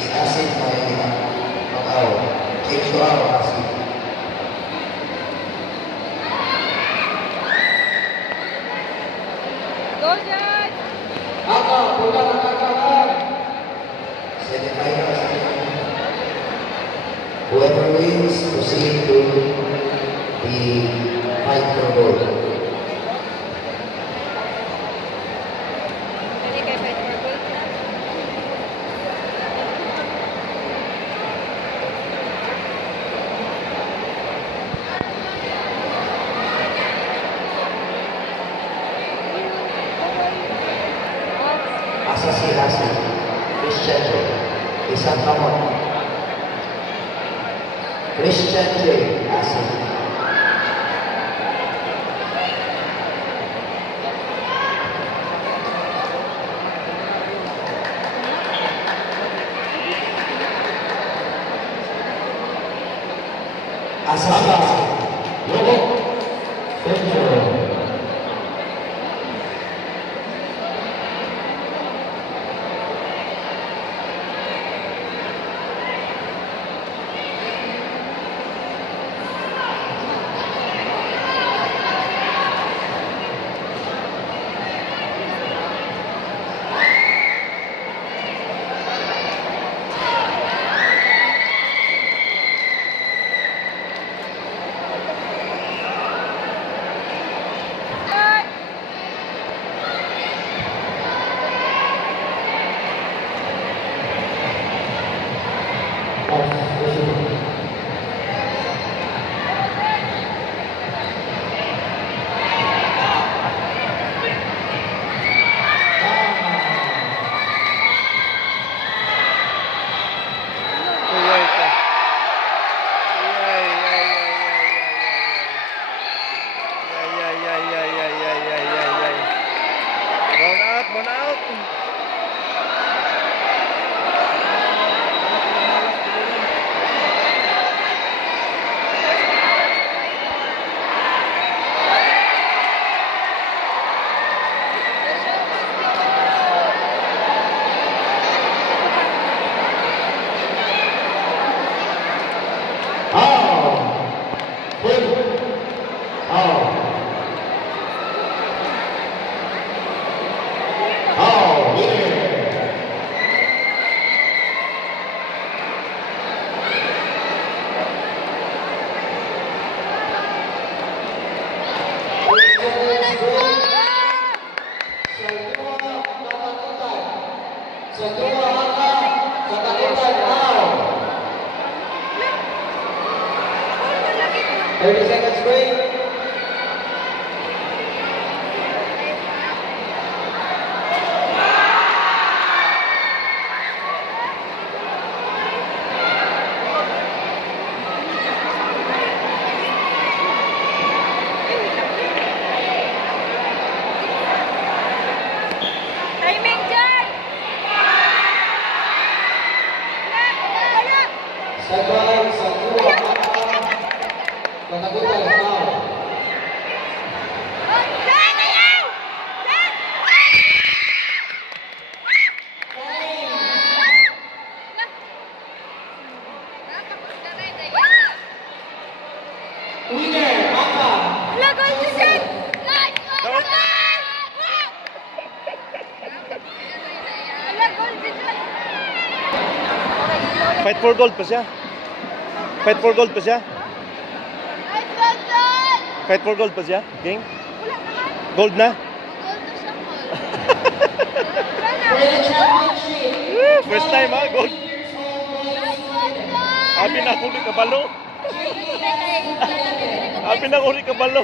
Si Asin may mag-aw. Change to aw, Asin. Go, Dad! Aka, punta na kakakan. Semifinals. Whoever wins, proceed to the fight for gold. Pwede kayo fight for gold na? Asa si Asin, Christian J. Isang kamot. Christian J. Asin. Asa si Asin. Logo. Centro. One out. Sa dua angka, katakutan now. 30 seconds break. Timing dyan! Sabay sa dua angka, katakutan now. Winner, angka. Lagon si Sid! Lagon si Sid! Fight for gold pa siya. Fight for gold pa siya. Fight for gold pa siya. King? Wala naman. Gold na? Gold na siya, Paul. For the championship. First time ha, gold. Abi na kuli kabalo. Abi na kuli kabalo.